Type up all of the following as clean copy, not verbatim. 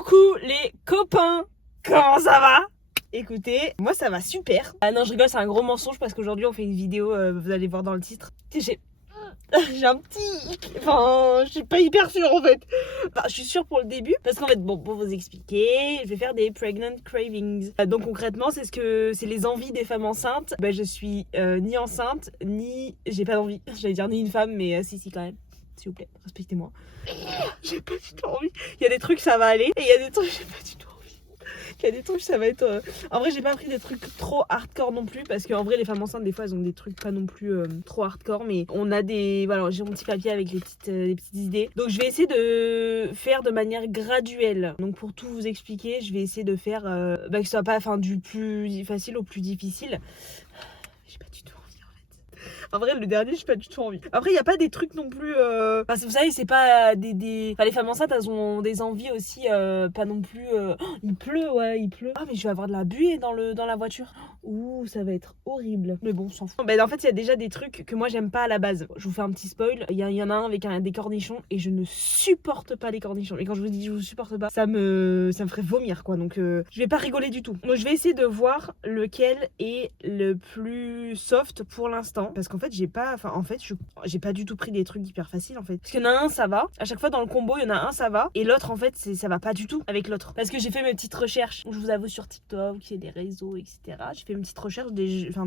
Coucou les copains, comment ça va? Écoutez, moi ça va super. Ah non je rigole, c'est un gros mensonge parce qu'aujourd'hui on fait une vidéo, vous allez voir dans le titre. J'ai un petit... Enfin, je suis pas hyper sûre en fait. Enfin, je suis sûre pour le début parce qu'en fait, bon, pour vous expliquer, je vais faire des pregnant cravings. Donc concrètement, c'est les envies des femmes enceintes. Bah, je suis ni enceinte, ni... J'ai pas d'envie. J'allais dire ni une femme, mais si quand même. S'il vous plaît, respectez-moi. J'ai pas du tout envie. Il y a des trucs, ça va aller. Et il y a des trucs, j'ai pas du tout envie. Il y a des trucs, ça va être... En vrai, j'ai pas pris des trucs trop hardcore non plus. Parce qu'en vrai, les femmes enceintes, des fois, elles ont des trucs pas non plus trop hardcore. Mais on a des... Voilà, j'ai mon petit papier avec les petites idées. Donc, je vais essayer de faire de manière graduelle. Donc, pour tout vous expliquer, je vais essayer de faire... que ce soit pas du plus facile au plus difficile. J'ai pas du tout envie. En vrai, le dernier, j'ai pas du tout envie. Après, il n'y a pas des trucs non plus... Parce que vous savez, c'est pas des... Enfin, les femmes enceintes, elles ont des envies aussi, pas non plus... Oh, il pleut, ouais, il pleut. Ah, mais je vais avoir de la buée dans la voiture. Ouh, ça va être horrible. Mais bon, on s'en fout. Ben, en fait, il y a déjà des trucs que moi, j'aime pas à la base. Je vous fais un petit spoil. Il y en a un avec des cornichons et je ne supporte pas les cornichons. Et quand je vous dis je vous supporte pas, ça me ferait vomir, quoi. Donc, je vais pas rigoler du tout. Donc, je vais essayer de voir lequel est le plus soft pour l'instant. Parce qu'en fait, j'ai pas du tout pris des trucs hyper faciles, en fait. Parce qu'il y en a un, ça va. À chaque fois, dans le combo, il y en a un, ça va. Et l'autre, en fait, ça va pas du tout avec l'autre. Parce que j'ai fait mes petites recherches. Je vous avoue, sur TikTok, il y a des réseaux, etc. J'ai fait une petite recherche de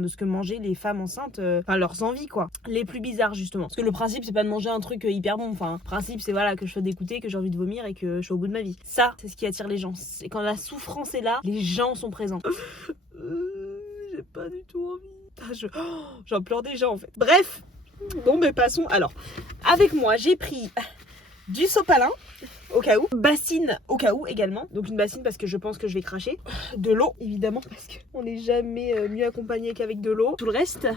ce que mangeaient les femmes enceintes, leurs envies, quoi. Les plus bizarres, justement. Parce que le principe, c'est pas de manger un truc hyper bon. Enfin, le principe, c'est voilà, que je sois dégoûtée, que j'ai envie de vomir et que je suis au bout de ma vie. Ça, c'est ce qui attire les gens. C'est quand la souffrance est là, les gens sont présents. J'ai pas du tout envie. J'en pleure déjà, en fait. Bref. Bon, mais passons. Alors, avec moi, j'ai pris du sopalin. Au cas où, bassine au cas où également, donc une bassine parce que je pense que je vais cracher, de l'eau évidemment parce qu'on n'est jamais mieux accompagné qu'avec de l'eau, tout le reste,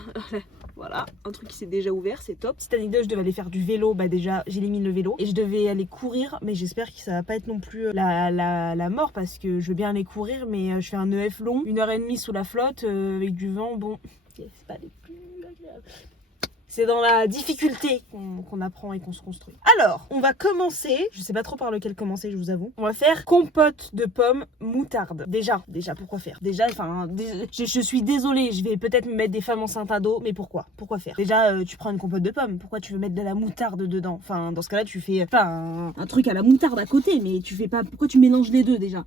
voilà, un truc qui s'est déjà ouvert, c'est top. Petite anecdote, je devais aller faire du vélo, bah déjà j'élimine le vélo et je devais aller courir, mais j'espère que ça va pas être non plus la mort parce que je veux bien aller courir, mais je fais un EF long, 1h30 sous la flotte avec du vent, bon, c'est pas les plus agréables. C'est dans la difficulté qu'on apprend et qu'on se construit. Alors, on va commencer. Je sais pas trop par lequel commencer, je vous avoue. On va faire compote de pommes moutarde. Déjà, pourquoi faire? Je suis désolée, je vais peut-être me mettre des femmes enceintes à dos, mais pourquoi? Pourquoi faire? Déjà, tu prends une compote de pommes. Pourquoi tu veux mettre de la moutarde dedans? Enfin, dans ce cas-là, tu fais un truc à la moutarde à côté, mais tu fais pas. Pourquoi tu mélanges les deux déjà?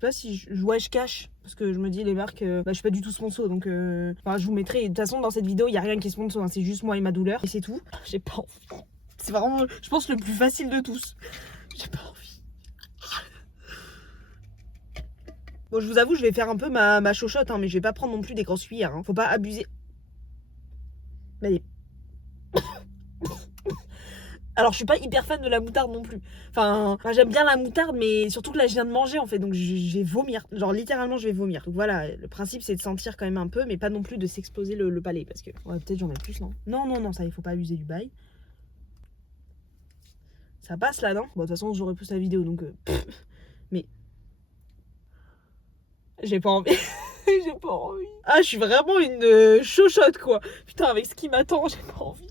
Je sais pas si je cache parce que je me dis les marques, je suis pas du tout sponsor donc je vous mettrai. De toute façon dans cette vidéo il y a rien qui est sponsor, hein, c'est juste moi et ma douleur et c'est tout. J'ai pas envie. C'est vraiment, je pense, le plus facile de tous. J'ai pas envie. Bon, je vous avoue, je vais faire un peu ma chochotte, hein, mais je vais pas prendre non plus des grosses cuillères. Hein. Faut pas abuser. Mais allez. Alors je suis pas hyper fan de la moutarde non plus. Enfin j'aime bien la moutarde mais surtout que là je viens de manger en fait donc je vais vomir. Genre littéralement je vais vomir. Donc voilà, le principe c'est de sentir quand même un peu mais pas non plus de s'exploser le palais parce que ouais, peut-être j'en ai plus non. Non ça il faut pas abuser du bail. Ça passe là non? Bon de toute façon j'aurais plus la vidéo donc mais j'ai pas envie. J'ai pas envie. Ah je suis vraiment une chochotte quoi. Putain avec ce qui m'attend j'ai pas envie.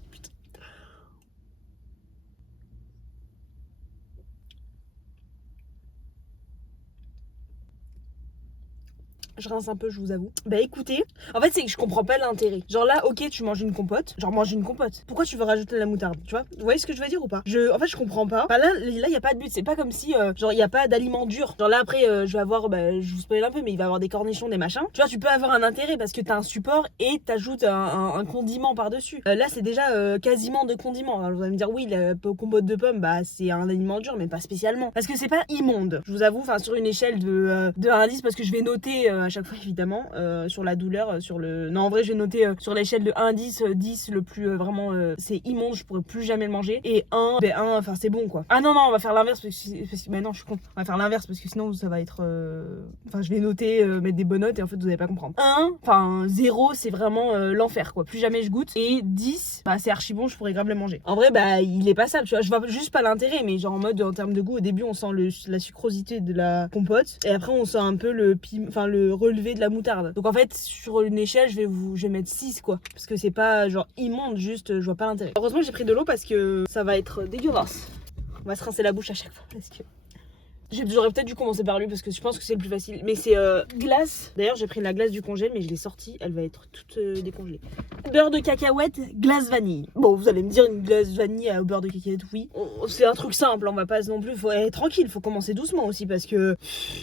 Je rince un peu, je vous avoue. Bah écoutez, en fait c'est que je comprends pas l'intérêt. Genre là, ok, tu manges une compote. Genre mange une compote. Pourquoi tu veux rajouter de la moutarde, tu vois? Vous voyez ce que je veux dire ou pas? En fait, je comprends pas. Enfin, là, y a pas de but. C'est pas comme si, genre, y a pas d'aliments durs. Genre là, après, je vais avoir, je vous spoil un peu, mais il va y avoir des cornichons, des machins. Tu vois, tu peux avoir un intérêt parce que t'as un support et t'ajoutes un condiment par-dessus. Là, c'est déjà quasiment de condiments. Alors, vous allez me dire, oui, la compote de pommes, bah, c'est un aliment dur, mais pas spécialement. Parce que c'est pas immonde. Je vous avoue, enfin, sur une échelle de 1 à 10, parce que je vais noter à chaque fois évidemment sur la douleur, non en vrai je vais noter sur l'échelle de 1 à 10, 10 le plus vraiment c'est immonde, je pourrais plus jamais le manger et 1, enfin c'est bon quoi. Ah non on va faire l'inverse parce que non je suis con, on va faire l'inverse parce que sinon ça va être enfin je vais noter, mettre des bonnes notes et en fait vous allez pas comprendre. 0 c'est vraiment l'enfer quoi, plus jamais je goûte et 10 bah c'est archi bon, je pourrais grave le manger. En vrai bah il est passable, tu vois, je vois juste pas l'intérêt mais genre en mode en termes de goût au début on sent la sucrosité de la compote et après on sent un peu le relevé de la moutarde. Donc en fait sur une échelle je vais mettre 6 quoi. Parce que c'est pas genre immonde, juste je vois pas l'intérêt. Heureusement j'ai pris de l'eau parce que ça va être dégueulasse. On va se rincer la bouche à chaque fois parce que J'aurais peut-être dû commencer par lui parce que je pense que c'est le plus facile. Mais c'est glace. D'ailleurs, j'ai pris la glace du congèle, mais je l'ai sortie. Elle va être toute décongelée. Beurre de cacahuète, glace vanille. Bon, vous allez me dire une glace vanille au beurre de cacahuète, oui. C'est un truc simple, on va pas non plus. Faut être tranquille, faut commencer doucement aussi parce que.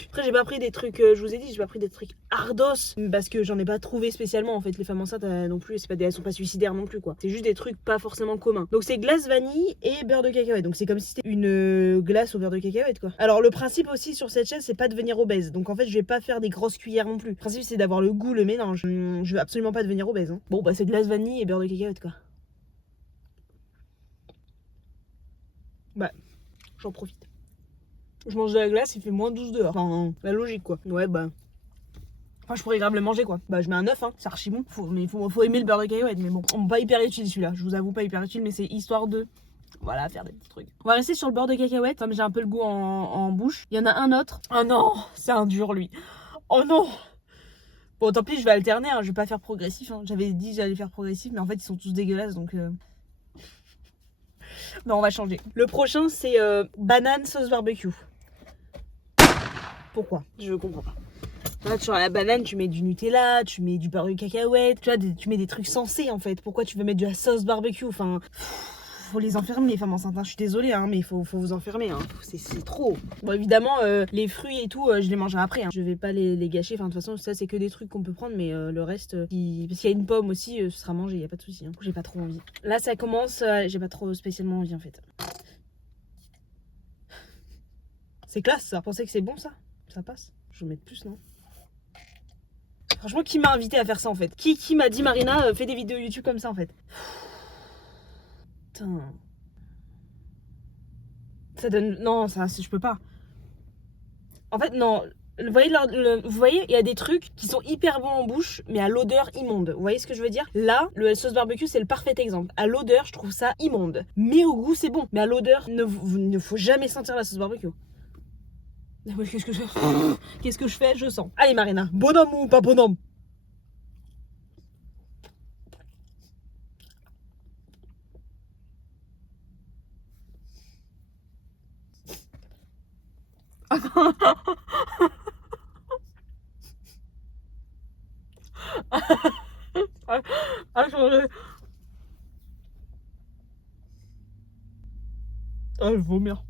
Après, j'ai pas pris des trucs, je vous ai dit, j'ai pas pris des trucs ardos parce que j'en ai pas trouvé spécialement en fait. Les femmes enceintes non plus, elles sont pas suicidaires non plus quoi. C'est juste des trucs pas forcément communs. Donc c'est glace vanille et beurre de cacahuète. Donc c'est comme si c'était une glace au beurre de cacahuète quoi. Alors le principe aussi sur cette chaîne, c'est pas devenir obèse. Donc en fait, je vais pas faire des grosses cuillères non plus. Le principe, c'est d'avoir le goût, le mélange. Je veux absolument pas devenir obèse. Hein. Bon, bah c'est glace vanille et beurre de cacahuète quoi. Bah, j'en profite. Je mange de la glace, il fait moins 12 dehors. Enfin, la logique quoi. Ouais, bah. Enfin, je pourrais grave le manger quoi. Bah, je mets un œuf, hein. C'est archi bon. Mais faut aimer le beurre de cacahuète. Mais bon, pas hyper utile celui-là. Je vous avoue, pas hyper utile, mais c'est histoire de. Voilà, faire des petits trucs. On va rester sur le beurre de cacahuète, comme j'ai un peu le goût en bouche. Il y en a un autre. Oh non, c'est un dur lui. Oh non. Bon, tant pis, je vais alterner, hein. Je vais pas faire progressif. Hein. J'avais dit que j'allais faire progressif, mais en fait, ils sont tous dégueulasses, donc... Non, on va changer. Le prochain, c'est banane sauce barbecue. Pourquoi? Je comprends pas. Là, sur la banane, tu mets du Nutella, tu mets du beurre de cacahuète, tu vois, tu mets des trucs sensés, en fait. Pourquoi tu veux mettre de la sauce barbecue? Enfin... Faut les enfermer les femmes enceintes, hein. Je suis désolée hein, mais faut vous enfermer hein. C'est trop. Bon évidemment les fruits et tout je les mangerai après hein. Je vais pas les gâcher, enfin de toute façon ça c'est que des trucs qu'on peut prendre mais le reste parce qu'il y a une pomme aussi ce sera mangé, y a pas de souci hein. J'ai pas trop envie. Là ça commence, j'ai pas trop spécialement envie en fait. C'est classe ça. Vous pensez que c'est bon ça? Ça passe? Je vais mettre plus non? Franchement qui m'a invité à faire ça en fait? Qui m'a dit Marina fais des vidéos YouTube comme ça en fait? Putain. Ça donne... Non, ça, je peux pas. En fait, non. Vous voyez, il y a des trucs qui sont hyper bons en bouche, mais à l'odeur immonde. Vous voyez ce que je veux dire? Là, le sauce barbecue, c'est le parfait exemple. À l'odeur, je trouve ça immonde. Mais au goût, c'est bon. Mais à l'odeur, ne faut jamais sentir la sauce barbecue. Qu'est-ce que je fais? Qu'est-ce que je fais? Je sens. Allez, Marina. Bonhomme ou pas bonhomme? Je vais vomir.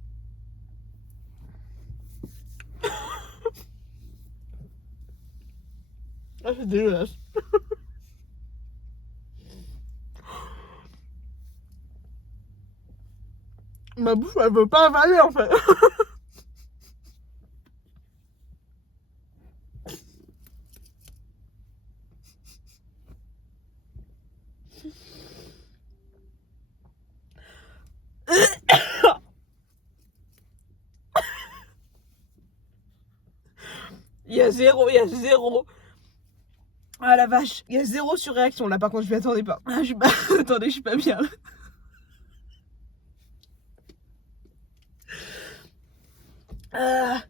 C'est dégueulasse. Ma bouche, elle veut pas avaler en fait. Il y a zéro. Ah la vache, il y a zéro surréaction là, par contre je m'y attendais pas. Ah, je suis pas... Attendez, je suis pas bien là.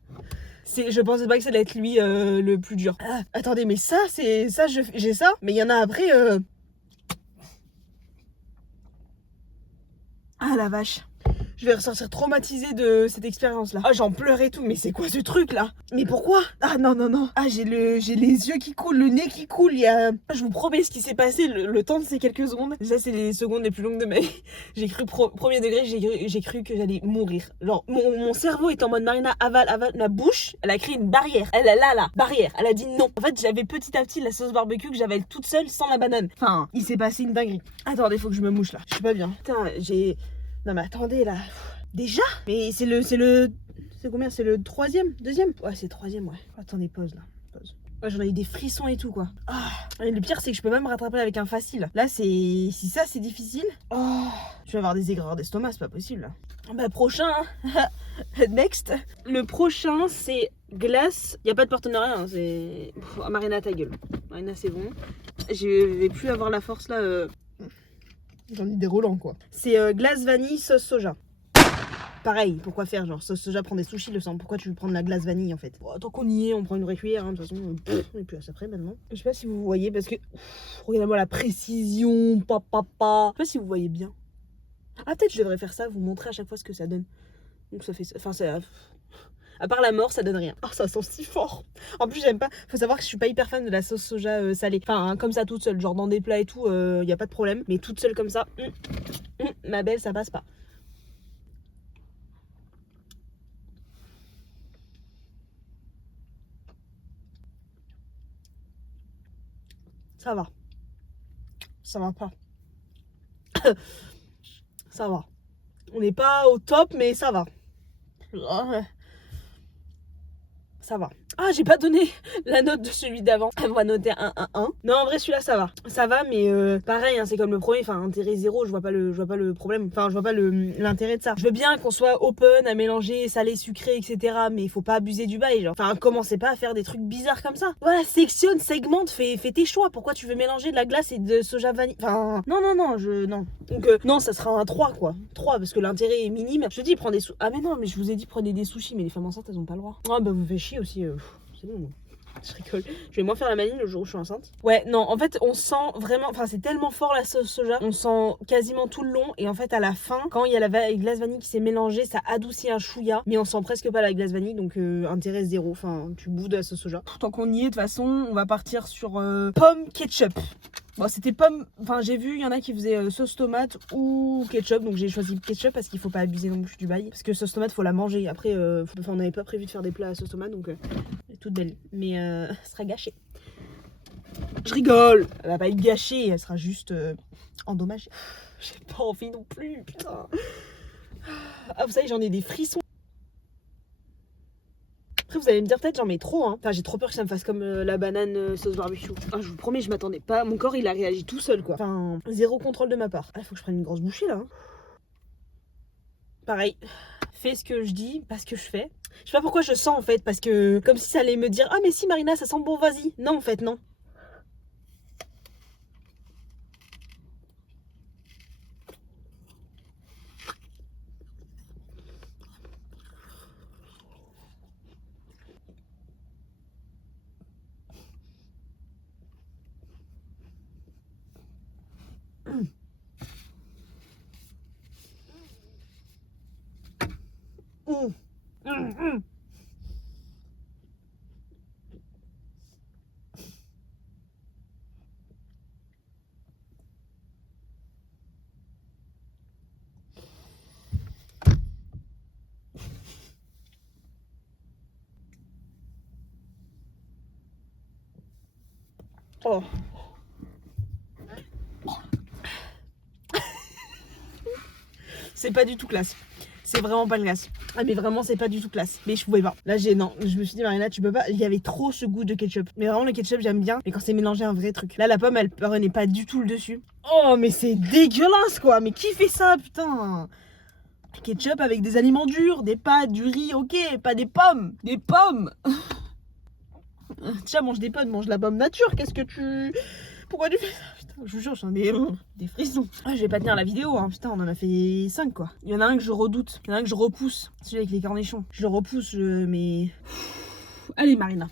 Je pensais pas que ça allait être lui le plus dur. Attendez, mais ça, c'est ça, j'ai ça, mais il y en a après. Ah la vache. Je vais ressortir traumatisée de cette expérience-là. Ah, j'en pleure et tout, mais c'est quoi ce truc-là? Mais pourquoi? Ah non, non, non. Ah, j'ai les yeux qui coulent, le nez qui coule. Je vous promets ce qui s'est passé le temps de ces quelques secondes. Ça, c'est les secondes les plus longues de ma vie. J'ai cru, premier degré, j'ai cru que j'allais mourir. Genre, mon cerveau est en mode Marina, avale. Ma bouche, elle a créé une barrière. Elle a là, barrière. Elle a dit non. En fait, j'avais petit à petit la sauce barbecue que j'avais toute seule sans la banane. Enfin, il s'est passé une dinguerie. Attendez, faut que je me mouche là. Je suis pas bien. Putain, Non mais attendez là. Déjà? Mais c'est combien? C'est le troisième? Deuxième? Ouais, c'est le troisième, ouais. Attendez, pause là. Pause. Ouais, j'en ai eu des frissons et tout quoi. Et le pire c'est que je peux même me rattraper avec un facile. Là si ça c'est difficile. Je vais avoir des aigreurs d'estomac, c'est pas possible. Bah prochain, hein. Next. Le prochain c'est glace. Y a pas de partenariat, hein. C'est... Marina ta gueule. Marina c'est bon. Je vais plus avoir la force là. J'en ai des relents quoi. C'est glace vanille sauce soja. Pareil, pourquoi faire? Genre sauce soja prend des sushis le sang. Pourquoi tu veux prendre la glace vanille en fait? Bon, tant qu'on y est, on prend une vraie cuillère. Hein, de toute façon, et puis après maintenant. Je sais pas si vous voyez parce que regardez-moi la précision, papa. Je sais pas si vous voyez bien. Ah peut-être je devrais faire ça, vous montrer à chaque fois ce que ça donne. Donc ça fait, enfin ça. À part la mort, ça donne rien. Oh, ça sent si fort. En plus, j'aime pas. Faut savoir que je suis pas hyper fan de la sauce soja salée. Enfin, hein, comme ça toute seule, genre dans des plats et tout, y a pas de problème. Mais toute seule comme ça, ma belle, ça passe pas. Ça va. Ça va pas. Ça va. On n'est pas au top, mais ça va. Ça va. Ah, j'ai pas donné la note de celui d'avant. On va noter un 1. Non, en vrai, celui-là, ça va. Ça va, mais pareil, hein, c'est comme le premier. Enfin, intérêt zéro, je vois pas le problème. Enfin, je vois pas l'intérêt de ça. Je veux bien qu'on soit open à mélanger salé, sucré, etc. Mais il faut pas abuser du bail, genre. Enfin, commencez pas à faire des trucs bizarres comme ça. Voilà, sectionne, segmente, fais tes choix. Pourquoi tu veux mélanger de la glace et de soja vanille? Enfin, non. Non. Donc, non, ça sera un 3, quoi. 3, parce que l'intérêt est minime. Je te dis, prends des Ah, mais non, mais je vous ai dit, prenez des sushis, mais les femmes enceintes, elles ont pas le droit. Ah, bah, vous faites chier aussi. C'est bon, je rigole. Je vais moins faire la manie le jour où je suis enceinte. Ouais, non, en fait, on sent vraiment. Enfin, c'est tellement fort la sauce soja. On sent quasiment tout le long. Et en fait, à la fin, quand il y a la glace vanille qui s'est mélangée, ça adoucit un chouïa. Mais on sent presque pas la glace vanille. Donc, intérêt zéro. Enfin, tu boudes de la sauce soja. Tant qu'on y est, de toute façon, on va partir sur pomme ketchup. Bon, c'était pomme. Enfin, j'ai vu, il y en a qui faisaient sauce tomate ou ketchup. Donc, j'ai choisi ketchup parce qu'il faut pas abuser non plus du bail. Parce que sauce tomate, faut la manger. Après, enfin, on n'avait pas prévu de faire des plats à sauce tomate. Donc, elle est toute belle. Mais elle sera gâchée. Je rigole. Elle va pas être gâchée. Elle sera juste endommagée. J'ai pas envie non plus. Putain. Ah, vous savez, j'en ai des frissons. Après, vous allez me dire peut-être j'en mets trop, hein. Enfin, j'ai trop peur que ça me fasse comme la banane sauce barbecue. Ah, je vous promets, je m'attendais pas. Mon corps, il a réagi tout seul, quoi. Enfin, zéro contrôle de ma part. Ah, il faut que je prenne une grosse bouchée, là. Hein. Pareil, fais ce que je dis, pas ce que je fais. Je sais pas pourquoi je sens, en fait, parce que comme si ça allait me dire « Ah, mais si, Marina, ça sent bon, vas-y. » Non, en fait, non. Oh. C'est pas du tout classe. C'est vraiment pas classe. Ah, mais vraiment, c'est pas du tout classe. Mais je pouvais pas. Là, non. Je me suis dit, Marina, tu peux pas. Il y avait trop ce goût de ketchup. Mais vraiment, le ketchup, j'aime bien. Mais quand c'est mélangé un vrai truc. Là, la pomme, elle prenait pas du tout le dessus. Oh, mais c'est dégueulasse, quoi. Mais qui fait ça, putain? Ketchup avec des aliments durs, des pâtes, du riz, ok. Pas des pommes. Des pommes. Tiens, mange des pommes, mange la pomme nature. Qu'est-ce que tu. Pourquoi tu fais ça? Putain, je vous jure, j'en ai des frissons. Ah, je vais pas tenir la vidéo, hein. Putain, on en a fait 5, quoi. Il y en a un que je redoute. Il y en a un que je repousse. Celui avec les cornichons. Je le repousse, mais. Allez, Marina.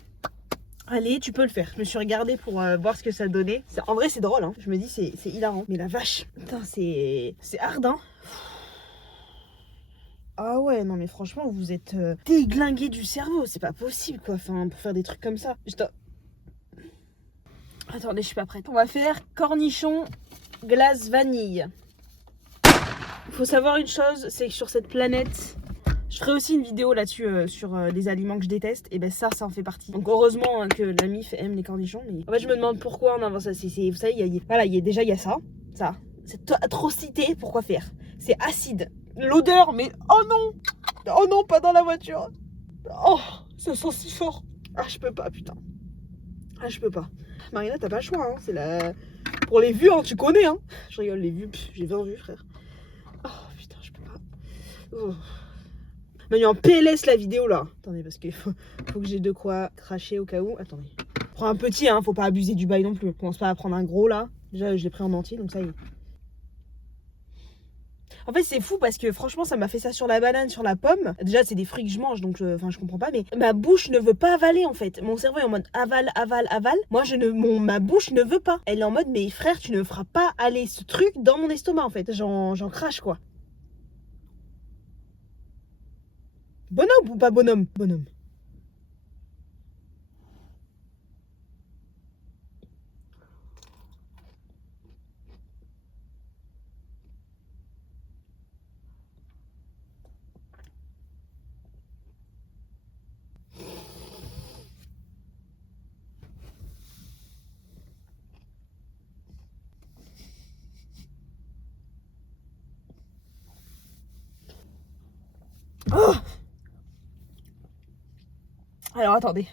Allez, tu peux le faire. Je me suis regardée pour voir ce que ça donnait. En vrai, c'est drôle, hein. Je me dis, c'est hilarant. Mais la vache. Putain, c'est hard, hein. Ah ouais, non mais franchement, vous êtes déglingué du cerveau. C'est pas possible, quoi. Enfin, pour faire des trucs comme ça. Attendez, je suis pas prête. On va faire cornichon glace vanille. Faut savoir une chose, c'est que sur cette planète, je ferai aussi une vidéo là-dessus sur des aliments que je déteste. Et ben ça en fait partie. Donc heureusement hein, que la MIF aime les cornichons. Mais en fait, je me demande pourquoi on invente ça. Vous savez, voilà, déjà il y a ça. Cette atrocité, pourquoi faire? C'est acide. L'odeur, mais oh non, pas dans la voiture. Oh, ça sent si fort. Ah, je peux pas, putain. Ah, je peux pas. Marina, t'as pas le choix, hein. C'est la. Pour les vues, hein, tu connais, hein. Je rigole, les vues, j'ai 20 vues, frère. Oh putain, je peux pas. Oh. Mais il est en PLS la vidéo là. Attendez, parce qu'il faut que j'ai de quoi cracher au cas où. Attendez. Prends un petit, hein, faut pas abuser du bail non plus. Commence pas à prendre un gros là. Déjà, je l'ai pris en entier, donc ça y est. En fait, c'est fou parce que franchement, ça m'a fait ça sur la banane, sur la pomme. Déjà, c'est des fruits que je mange, donc je comprends pas. Mais ma bouche ne veut pas avaler en fait. Mon cerveau est en mode avale, avale, avale. Moi, ma bouche ne veut pas. Elle est en mode, mais frère, tu ne feras pas aller ce truc dans mon estomac en fait. J'en crache quoi. Bonhomme ou pas bonhomme? Bonhomme. Oh, alors attendez.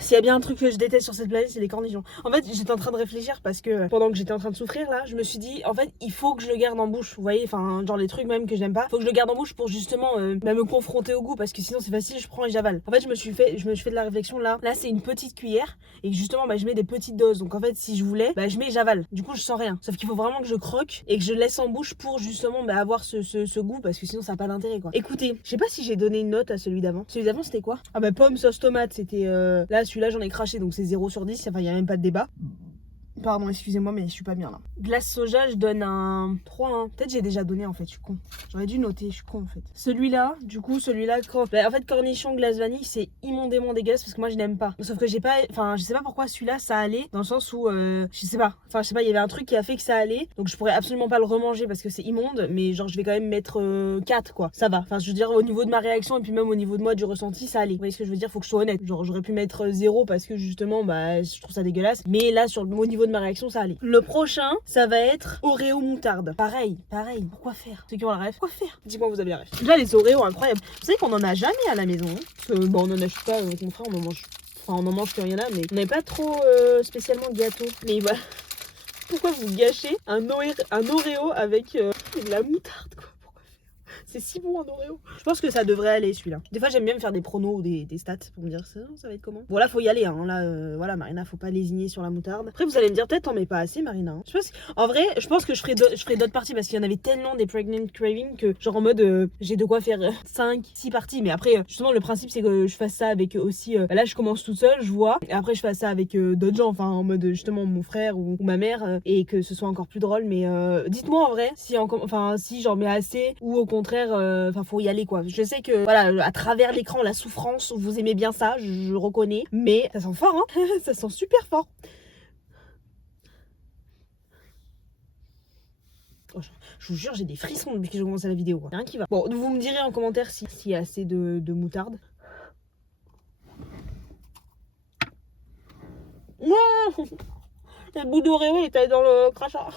S'il y a bien un truc que je déteste sur cette planète, c'est les cornichons. En fait, j'étais en train de réfléchir parce que pendant que j'étais en train de souffrir là, je me suis dit en fait, il faut que je le garde en bouche. Vous voyez, enfin, genre les trucs même que j'aime pas, faut que je le garde en bouche pour justement me confronter au goût parce que sinon c'est facile, je prends et j'avale. En fait, je me suis fait de la réflexion là. Là, c'est une petite cuillère et justement, bah, je mets des petites doses. Donc en fait, si je voulais, bah, je mets et j'avale. Du coup, je sens rien. Sauf qu'il faut vraiment que je croque et que je laisse en bouche pour justement bah, avoir ce goût parce que sinon ça n'a pas d'intérêt quoi. Écoutez, je sais pas si j'ai donné une note à celui d'avant. Celui d'avant, c'était quoi? Ah bah pomme sauce tomate, c'était là celui-là j'en ai craché donc c'est 0 sur 10, enfin il n'y a même pas de débat. Pardon, excusez-moi, mais je suis pas bien là. Glace soja, je donne un 3. Hein. Peut-être j'ai déjà donné en fait, je suis con. J'aurais dû noter, je suis con en fait. Celui-là, du coup, bah, en fait, cornichon, glace vanille, c'est immondément dégueulasse parce que moi je n'aime pas. Sauf que j'ai pas. Enfin, je sais pas pourquoi celui-là ça allait, dans le sens où. Je sais pas. Enfin, je sais pas, il y avait un truc qui a fait que ça allait. Donc je pourrais absolument pas le remanger parce que c'est immonde. Mais genre, je vais quand même mettre 4 quoi. Ça va. Enfin, je veux dire, au niveau de ma réaction et puis même au niveau de moi du ressenti, ça allait. Vous voyez ce que je veux dire? Faut que je sois honnête. Genre, j'aurais pu mettre 0 parce que justement, bah, je trouve ça dégueulasse. Mais là, au niveau de ma réaction, ça allait. Le prochain, ça va être Oreo moutarde. Pareil. Pourquoi faire? Ceux qui ont la ref, quoi faire? Dis-moi, vous avez la ref. Là, les Oreos, incroyables. Vous savez qu'on en a jamais à la maison. Hein, parce que, bon, on en achète pas, au contraire, on en mange. Enfin, on en mange quand il y en a, mais on n'est pas trop spécialement gâteau. Mais voilà. Pourquoi vous gâchez un Oreo avec de la moutarde, quoi? C'est si bon un Oreo. Je pense que ça devrait aller celui-là. Des fois j'aime bien me faire des pronos ou des stats pour me dire ça va être comment. Bon là faut y aller hein. Là voilà Marina, faut pas lésigner sur la moutarde. Après vous allez me dire peut-être t'en mets pas assez Marina. Hein. En vrai je pense que je ferai d'autres parties parce qu'il y en avait tellement des pregnant craving que genre en mode j'ai de quoi faire 5-6 parties. Mais après justement le principe c'est que je fasse ça avec aussi là je commence toute seule, je vois. Et après je fasse ça avec d'autres gens, enfin en mode justement mon frère ou ma mère et que ce soit encore plus drôle. Mais dites-moi en vrai si j'en mets assez ou au contraire faut y aller quoi. Je sais que voilà, à travers l'écran, la souffrance, vous aimez bien ça, je reconnais, mais ça sent fort hein. Ça sent super fort. Oh, je vous jure, j'ai des frissons depuis que j'ai commencé la vidéo quoi. Rien qui va. Bon, vous me direz en commentaire s'il y a assez de moutarde. Non, le bout d'Oreo il était dans le crachat.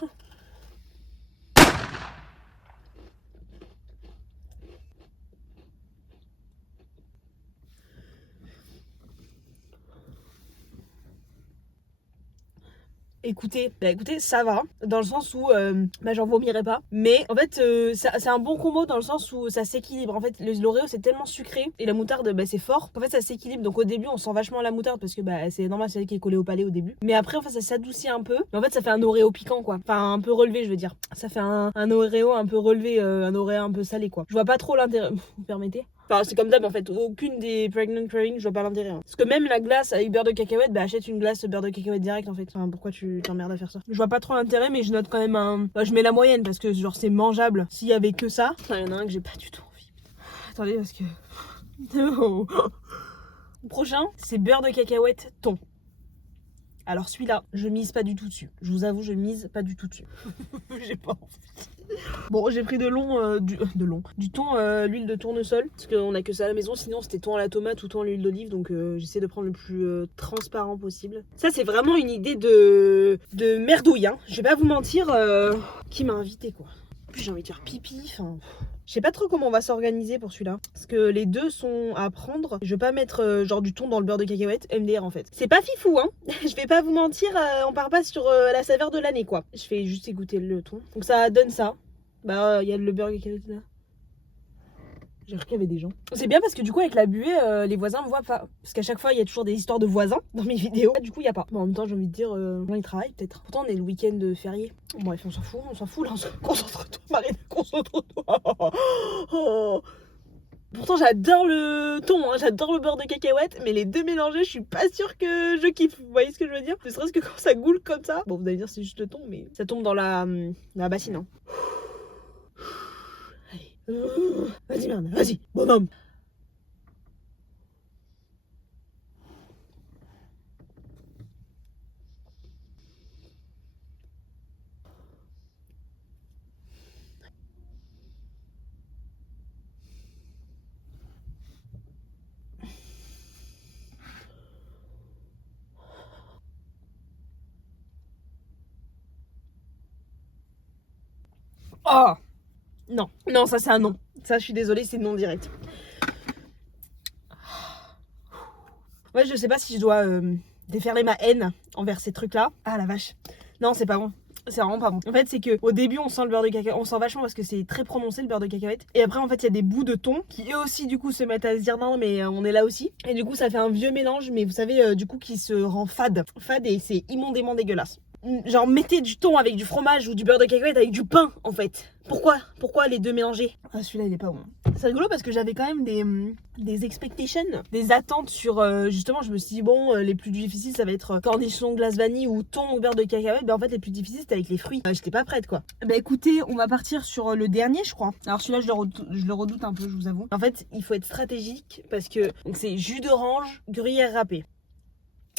Écoutez, ça va, dans le sens où j'en vomirai pas. Mais en fait, c'est un bon combo dans le sens où ça s'équilibre. En fait, l'Oreo c'est tellement sucré et la moutarde c'est fort. En fait, ça s'équilibre. Donc au début, on sent vachement la moutarde parce que c'est normal, c'est elle qui est collée au palais au début. Mais après, en fait, ça s'adoucit un peu. Mais en fait, ça fait un Oreo piquant quoi. Enfin, un peu relevé, je veux dire. Ça fait un Oreo un peu relevé, un Oreo un peu salé quoi. Je vois pas trop l'intérêt. Vous permettez? Enfin, c'est comme d'hab en fait, aucune des pregnant craving, je vois pas l'intérêt. Hein. Parce que même la glace avec beurre de cacahuète, achète une glace beurre de cacahuète direct en fait. Enfin, pourquoi tu t'emmerdes à faire ça? Je vois pas trop l'intérêt, mais je note quand même un. Je mets la moyenne parce que genre c'est mangeable. S'il y avait que ça, il y en a un que j'ai pas du tout envie. Attendez, parce que. Le prochain, c'est beurre de cacahuète thon. Alors celui-là, je mise pas du tout dessus. Je vous avoue, je mise pas du tout dessus. J'ai pas envie. Bon, j'ai pris du thon, l'huile de tournesol, parce qu'on a que ça à la maison, sinon c'était thon à la tomate ou thon à l'huile d'olive, donc j'essaie de prendre le plus transparent possible. Ça c'est vraiment une idée de merdouille, hein. Je vais pas vous mentir, qui m'a invité quoi. En plus j'ai envie de faire pipi, enfin... Je sais pas trop comment on va s'organiser pour celui-là. Parce que les deux sont à prendre. Je vais pas mettre genre du thon dans le beurre de cacahuète. MDR en fait. C'est pas fifou hein. Je vais pas vous mentir, on part pas sur la saveur de l'année quoi. Je fais juste égoutter le thon. Donc ça donne ça. Bah il y a le beurre de cacahuète là. J'ai cru qu'il y avait des gens. C'est bien parce que du coup avec la buée, les voisins me voient pas. Parce qu'à chaque fois il y a toujours des histoires de voisins dans mes vidéos. Du coup il y a pas. Bon, en même temps j'ai envie de dire, ils travaillent peut-être. Pourtant on est le week-end férié. Bref on s'en fout là. Concentre-toi Marine, concentre-toi. Oh. Pourtant j'adore le thon, hein, j'adore le beurre de cacahuète, mais les deux mélangés je suis pas sûre que je kiffe. Vous voyez ce que je veux dire? Ne serait-ce que quand ça goule comme ça. Bon vous allez dire c'est juste le thon, mais ça tombe dans la bassine. Hein. Allez. Vas-y, merde, vas-y, bonhomme. Oh non, non, ça c'est un non. Ça, je suis désolée, c'est non direct. Ouais, je sais pas si je dois déferler ma haine envers ces trucs-là. Ah la vache. Non, c'est pas bon. C'est vraiment pas bon. En fait, c'est que au début, on sent le beurre de cacahuète, on sent vachement parce que c'est très prononcé le beurre de cacahuète. Et après, en fait, il y a des bouts de thon qui eux aussi, du coup, se mettent à se dire non, mais on est là aussi. Et du coup, ça fait un vieux mélange, mais vous savez, du coup, qui se rend fade. Fade et c'est immondément dégueulasse. Genre, mettez du thon avec du fromage ou du beurre de cacahuète avec du pain, en fait. Pourquoi les deux mélangés? Ah, celui-là, il est pas bon. C'est rigolo parce que j'avais quand même des expectations, des attentes sur justement, je me suis dit bon, les plus difficiles ça va être cornichon glace vanille ou thon ou beurre de cacahuète. Ben en fait les plus difficiles c'était avec les fruits. J'étais pas prête quoi. Bah écoutez, on va partir sur le dernier je crois. Alors celui-là je le redoute un peu, je vous avoue. En fait il faut être stratégique parce que c'est jus d'orange gruyère râpée.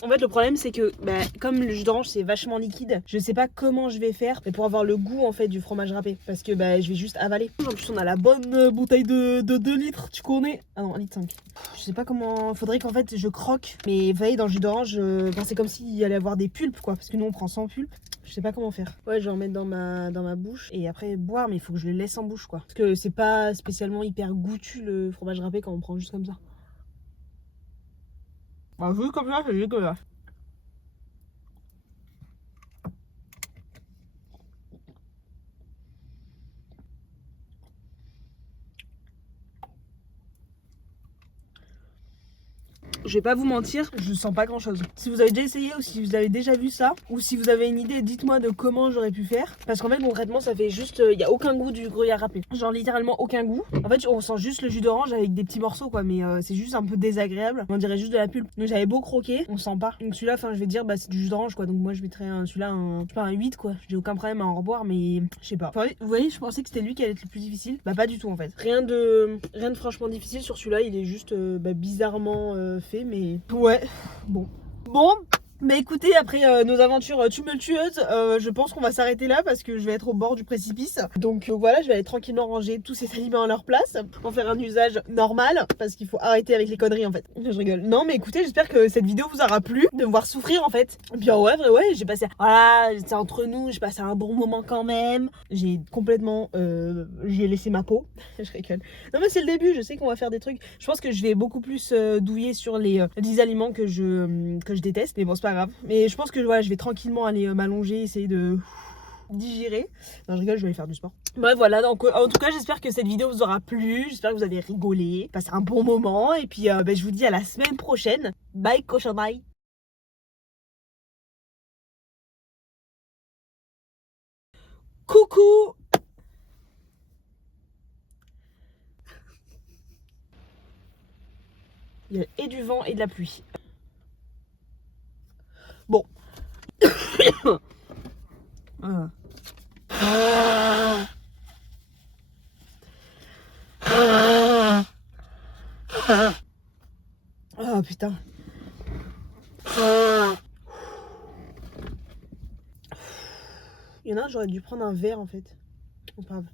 En fait, le problème, c'est que comme le jus d'orange c'est vachement liquide, je sais pas comment je vais faire pour avoir le goût en fait du fromage râpé. Parce que je vais juste avaler. En plus, on a la bonne bouteille de 2 litres, tu connais? Ah non, 1 litre 5. Je sais pas comment. Faudrait qu'en fait je croque. Mais vous voyez, dans le jus d'orange, c'est comme s'il y allait avoir des pulpes quoi. Parce que nous on prend sans pulpe. Je sais pas comment faire. Ouais, je vais en mettre dans ma bouche et après boire, mais il faut que je le laisse en bouche quoi. Parce que c'est pas spécialement hyper goûtu le fromage râpé quand on prend juste comme ça. Bah, vu comme ça, c'est dégueulasse. Je vais pas vous mentir, je sens pas grand chose. Si vous avez déjà essayé ou si vous avez déjà vu ça, ou si vous avez une idée, dites-moi de comment j'aurais pu faire. Parce qu'en fait, concrètement, ça fait juste. Il y a aucun goût du gruyère râpé. Genre littéralement aucun goût. En fait, on sent juste le jus d'orange avec des petits morceaux, quoi. Mais c'est juste un peu désagréable. On dirait juste de la pulpe. Donc j'avais beau croquer, on sent pas. Donc celui-là, je vais dire, c'est du jus d'orange, quoi. Donc moi, je mettrais celui-là, je sais pas, un 8, quoi. J'ai aucun problème à en reboire, mais je sais pas. Enfin, vous voyez, je pensais que c'était lui qui allait être le plus difficile. Bah, pas du tout, en fait. Rien de franchement difficile sur celui-là. Il est juste bizarrement fait, mais. Ouais, bon, mais écoutez, après nos aventures tumultueuses, je pense qu'on va s'arrêter là parce que je vais être au bord du précipice. Donc voilà, je vais aller tranquillement ranger tous ces aliments à leur place, en faire un usage normal, parce qu'il faut arrêter avec les conneries en fait. Je rigole. Non mais écoutez, j'espère que cette vidéo vous aura plu, de me voir souffrir en fait. Et puis ouais, j'ai passé, voilà, c'est entre nous, j'ai passé un bon moment quand même. J'ai complètement, j'ai laissé ma peau. Je rigole. Non mais c'est le début, je sais qu'on va faire des trucs. Je pense que je vais beaucoup plus douiller sur les 10 aliments que je déteste. Mais bon, c'est pas grave. Mais je pense que voilà, je vais tranquillement aller m'allonger, essayer de digérer. Non, je rigole, je vais aller faire du sport. Bref, voilà. Donc, en tout cas, j'espère que cette vidéo vous aura plu. J'espère que vous avez rigolé, passé un bon moment. Et puis, je vous dis à la semaine prochaine. Bye, cochon, bye. Coucou! Il y a et du vent et de la pluie. Bon. Ah. Oh putain. Il y en a un, j'aurais dû prendre un verre en fait. C'est pas grave.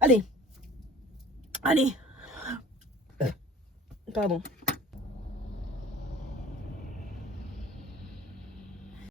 Allez. Allez. Pardon.